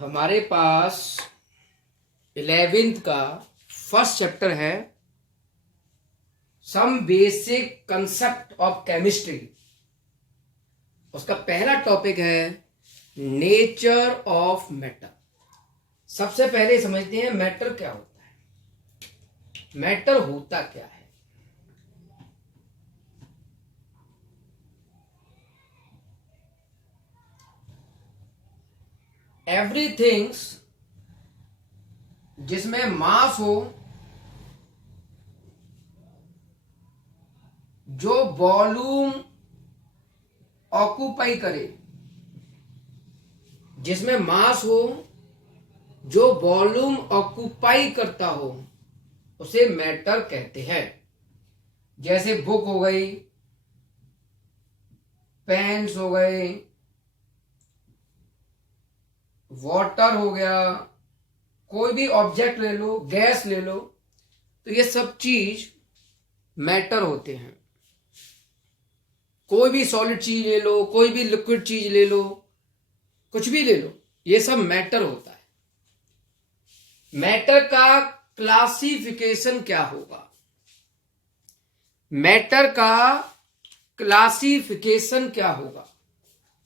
हमारे पास 11th का first chapter है some basic concept of chemistry. उसका पहला टॉपिक है नेचर ऑफ मैटर। सबसे पहले समझते हैं मैटर क्या होता है। मैटर होता क्या है? एवरीथिंग्स जिसमें मास हो, जो वॉल्यूम ऑक्यूपाई करे, जिसमें मास हो जो वॉल्यूम ऑक्यूपाई करता हो, उसे मैटर कहते हैं। जैसे बुक हो गई, पेन्स हो गए, वाटर हो गया, कोई भी ऑब्जेक्ट ले लो, गैस ले लो, तो ये सब चीज मैटर होते हैं। कोई भी सॉलिड चीज ले लो, कोई भी लिक्विड चीज ले लो, कुछ भी ले लो, ये सब मैटर होता है। मैटर का क्लासिफिकेशन क्या होगा? मैटर का क्लासिफिकेशन क्या होगा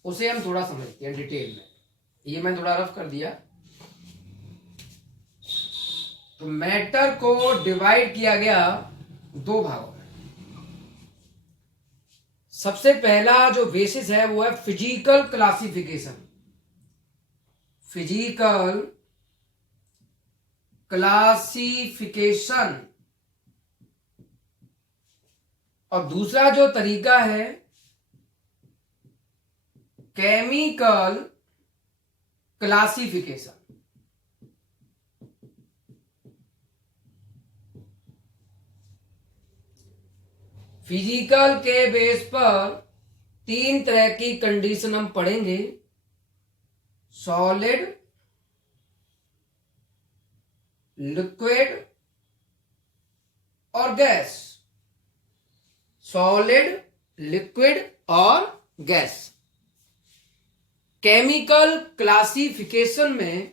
उसे हम थोड़ा समझते हैं डिटेल में। ये मैं थोड़ा रफ कर दिया। तो मैटर को डिवाइड किया गया दो भागों में। सबसे पहला जो बेसिस है वो है फिजिकल क्लासिफिकेशन। Physical classification. और दूसरा जो तरीका है केमिकल क्लासिफिकेशन। फिजिकल के बेस पर तीन तरह की कंडीशन हम पढ़ेंगे: सॉलिड, लिक्विड और गैस। सॉलिड, लिक्विड और गैस। केमिकल क्लासिफिकेशन में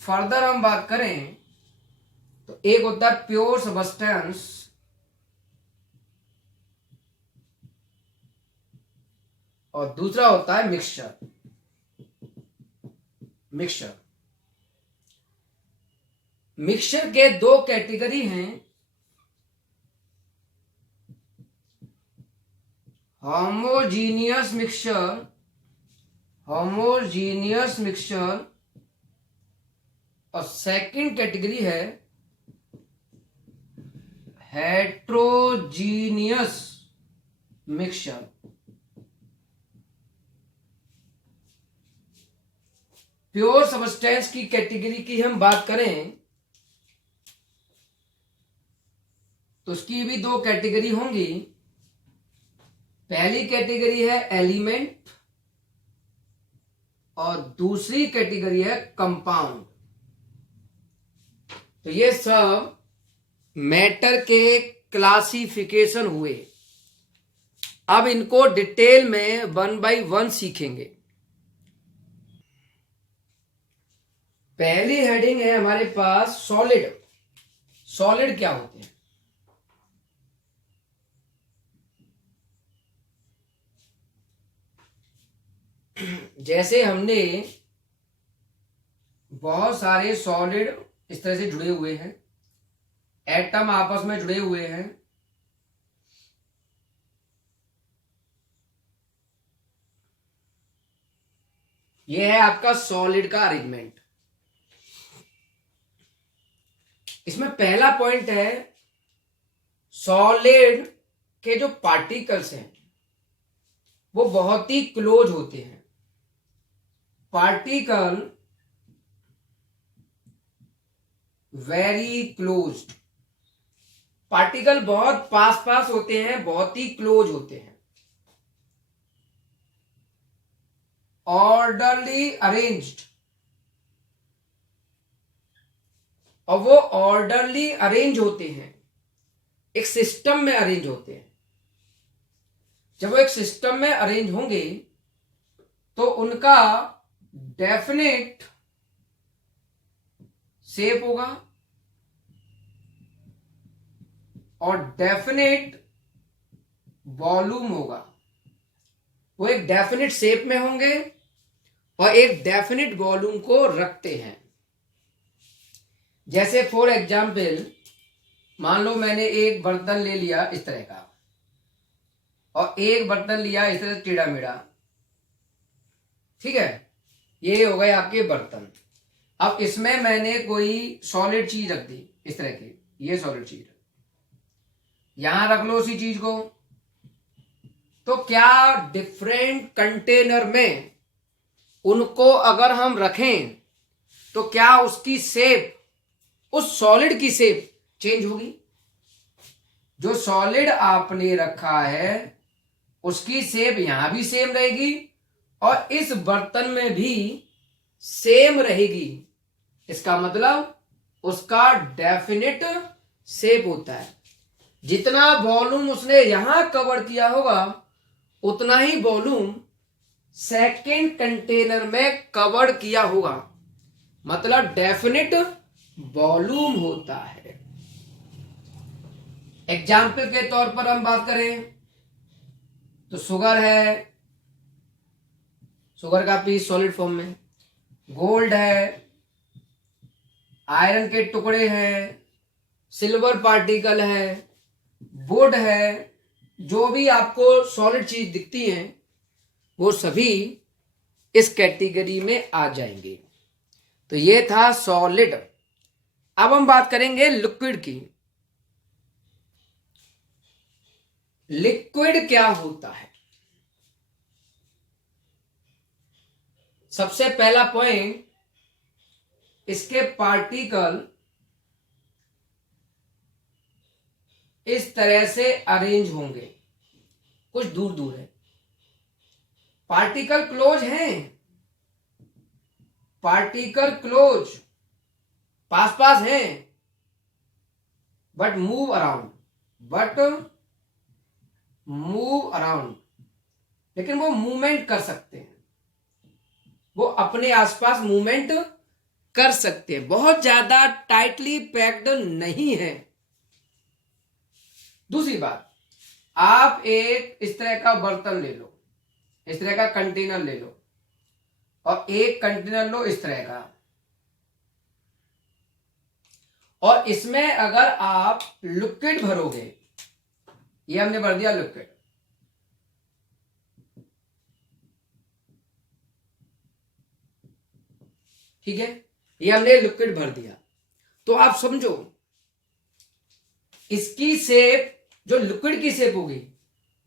फर्दर हम बात करें तो एक होता है प्योर सब्सटेंस, और दूसरा होता है मिक्सचर। मिक्सचर के दो कैटेगरी हैं: होमोजीनियस मिक्सचर, और सेकंड कैटेगरी है हेट्रोजीनियस मिक्सचर। प्योर सब्सटेंस की कैटेगरी की हम बात करें तो उसकी भी दो कैटेगरी होंगी। पहली कैटेगरी है एलिमेंट और दूसरी कैटेगरी है कंपाउंड। तो ये सब मैटर के क्लासिफिकेशन हुए। अब इनको डिटेल में 1 by 1 सीखेंगे। पहली हेडिंग है हमारे पास सॉलिड। सॉलिड क्या होते हैं? जैसे हमने बहुत सारे सॉलिड इस तरह से जुड़े हुए हैं, एटम आपस में जुड़े हुए हैं। यह है आपका सॉलिड का अरेंजमेंट। इसमें पहला पॉइंट है सॉलिड के जो पार्टिकल्स हैं वो बहुत ही क्लोज होते हैं। Particle very closed. पार्टिकल बहुत पास पास होते हैं, बहुत ही क्लोज होते हैं। ऑर्डरली अरेंज्ड, और वो ऑर्डरली अरेंज होते हैं, एक सिस्टम में अरेंज होते हैं। जब वो एक सिस्टम में अरेंज होंगे तो उनका डेफिनेट शेप होगा और डेफिनेट वॉल्यूम होगा। वो एक डेफिनेट शेप में होंगे और एक डेफिनेट वॉल्यूम को रखते हैं। जैसे फॉर एग्जाम्पल, मान लो मैंने एक बर्तन ले लिया इस तरह का और एक बर्तन लिया इस तरह टेढ़ा मेढ़ा, ठीक है, ये हो गए आपके बर्तन। अब इसमें मैंने कोई सॉलिड चीज रख दी इस तरह की, ये सॉलिड चीज यहां रख लो उसी चीज को, तो क्या डिफरेंट कंटेनर में उनको अगर हम रखें तो क्या उसकी शेप, उस सॉलिड की शेप चेंज होगी? जो सॉलिड आपने रखा है उसकी शेप यहां भी सेम रहेगी और इस बर्तन में भी सेम रहेगी। इसका मतलब उसका डेफिनेट शेप होता है। जितना वॉल्यूम उसने यहां कवर किया होगा उतना ही वॉल्यूम सेकेंड कंटेनर में कवर किया होगा, मतलब डेफिनेट वॉल्यूम होता है। एग्जाम्पल के तौर पर हम बात करें तो शुगर है, शुगर का पीस सॉलिड फॉर्म में, गोल्ड है, आयरन के टुकड़े हैं, सिल्वर पार्टिकल है, वुड है, जो भी आपको सॉलिड चीज दिखती है वो सभी इस कैटेगरी में आ जाएंगे। तो ये था सॉलिड। अब हम बात करेंगे लिक्विड की। लिक्विड क्या होता है? सबसे पहला पॉइंट, इसके पार्टिकल इस तरह से अरेंज होंगे, कुछ दूर दूर है। पार्टिकल क्लोज हैं, पार्टिकल क्लोज पास पास हैं, बट मूव अराउंड, लेकिन वो मूवमेंट कर सकते हैं, वो अपने आसपास मूवमेंट कर सकते हैं, बहुत ज्यादा टाइटली पैक्ड नहीं है। दूसरी बात, आप एक इस तरह का बर्तन ले लो, इस तरह का कंटेनर ले लो और एक कंटेनर लो इस तरह का, और इसमें अगर आप लिक्विड भरोगे, ये हमने भर दिया लिक्विड, ठीक है, ये हमने लिक्विड भर दिया, तो आप समझो इसकी शेप, जो लिक्विड की शेप होगी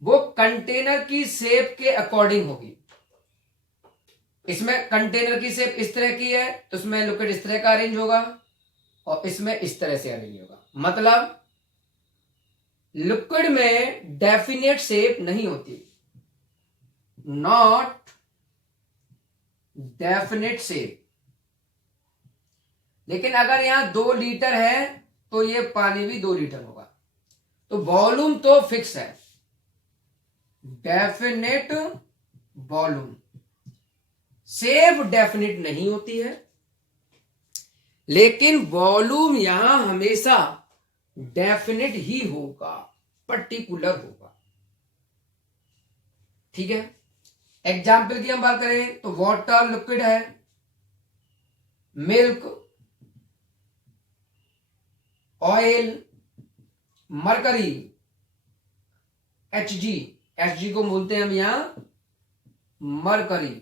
वो कंटेनर की शेप के अकॉर्डिंग होगी। इसमें कंटेनर की शेप इस तरह की है तो इसमें लिक्विड इस तरह का अरेंज होगा और इसमें इस तरह से अरेंज होगा। मतलब लिक्विड में डेफिनेट शेप नहीं होती, नॉट डेफिनेट शेप। लेकिन अगर यहां 2 लीटर है तो ये पानी भी 2 लीटर होगा, तो वॉल्यूम तो फिक्स है, डेफिनेट वॉल्यूम। शेप डेफिनेट नहीं होती है, लेकिन वॉल्यूम यहां हमेशा डेफिनेट ही होगा, पर्टिकुलर होगा, ठीक है। एग्जाम्पल की हम बात करें तो वाटर लिक्विड है, milk, oil, mercury, H G को बोलते हैं हम यहां मरकरी,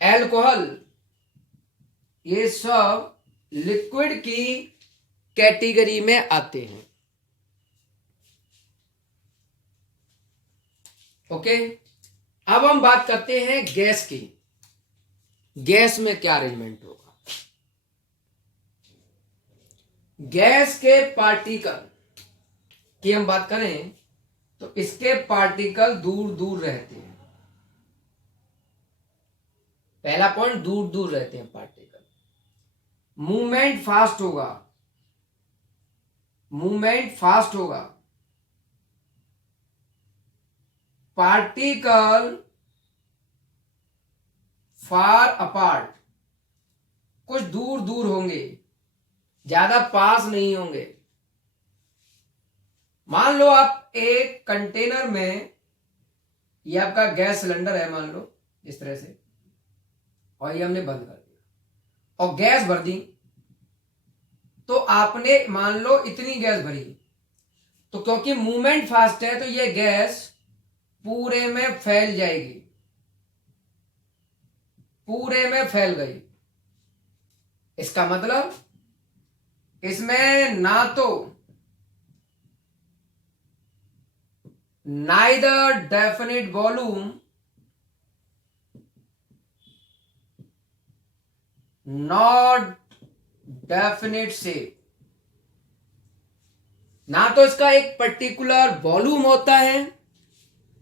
एल्कोहल, ये सब लिक्विड की कैटेगरी में आते हैं। ओके, अब हम बात करते हैं गैस की। गैस में क्या अरेंजमेंट होगा? गैस के पार्टिकल की हम बात करें तो इसके पार्टिकल दूर दूर रहते हैं। पहला पॉइंट, दूर दूर रहते हैं पार्टिकल। मूवमेंट फास्ट होगा, मूवमेंट फास्ट होगा। पार्टिकल फार अपार्ट, कुछ दूर दूर होंगे, ज्यादा पास नहीं होंगे। मान लो आप एक कंटेनर में, ये आपका गैस सिलेंडर है मान लो इस तरह से, और ये हमने बंद कर दिया और गैस भर दी। तो आपने मान लो इतनी गैस भरी, तो क्योंकि मूवमेंट फास्ट है तो ये गैस पूरे में फैल जाएगी, पूरे में फैल गई। इसका मतलब इसमें ना तो neither definite volume not definite shape, ना तो इसका एक पर्टिकुलर वॉल्यूम होता है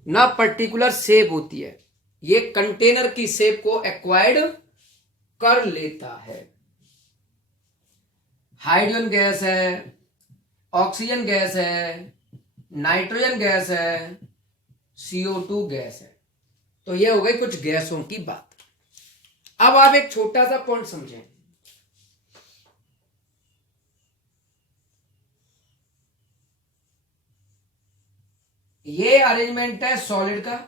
ना पर्टिकुलर शेप होती है। ये कंटेनर की शेप को एक्वायर्ड कर लेता है। हाइड्रोजन गैस है, ऑक्सीजन गैस है, नाइट्रोजन गैस है, CO2 गैस है। तो ये हो गई कुछ गैसों की बात। अब आप एक छोटा सा पॉइंट समझें। ये अरेंजमेंट है सॉलिड का,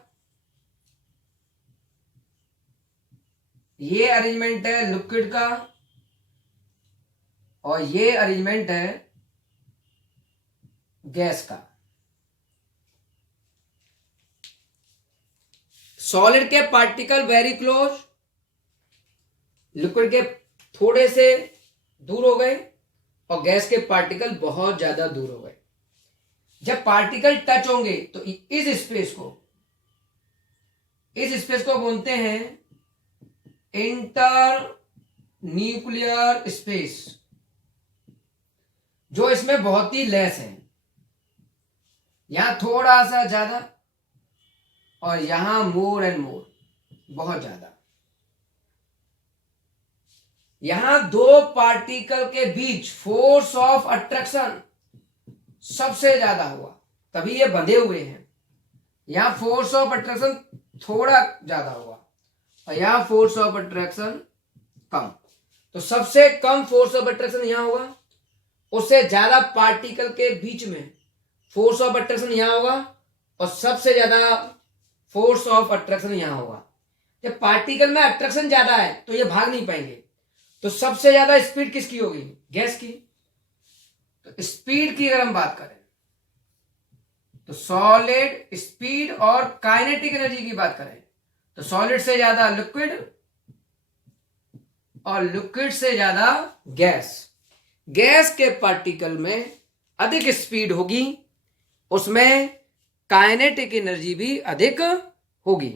ये अरेंजमेंट है लिक्विड का, और ये अरेंजमेंट है गैस का। सॉलिड के पार्टिकल वेरी क्लोज, लिक्विड के थोड़े से दूर हो गए, और गैस के पार्टिकल बहुत ज्यादा दूर हो गए। जब पार्टिकल टच होंगे तो इस स्पेस को बोलते हैं इंटर न्यूक्लियर स्पेस, जो इसमें बहुत ही लेस है। यहां थोड़ा सा ज्यादा और यहां मोर एंड मोर, बहुत ज्यादा। यहां दो पार्टिकल के बीच फोर्स ऑफ अट्रैक्शन सबसे ज्यादा हुआ, तभी ये बंधे हुए हैं। यहां फोर्स ऑफ अट्रैक्शन थोड़ा ज्यादा हुआ और यहां फोर्स ऑफ अट्रैक्शन कम। तो सबसे कम फोर्स ऑफ अट्रैक्शन यहां होगा, उससे ज्यादा पार्टिकल के बीच में फोर्स ऑफ अट्रैक्शन यहां होगा, और सबसे ज्यादा फोर्स ऑफ अट्रैक्शन यहां होगा। जब पार्टिकल में अट्रैक्शन ज्यादा है तो ये भाग नहीं पाएंगे, तो सबसे ज्यादा स्पीड किसकी होगी? गैस की। तो स्पीड की अगर हम बात करें तो सॉलिड स्पीड और काइनेटिक एनर्जी की बात करें तो सॉलिड से ज्यादा लिक्विड और लिक्विड से ज्यादा गैस। गैस के पार्टिकल में अधिक स्पीड होगी, उसमें काइनेटिक एनर्जी भी अधिक होगी।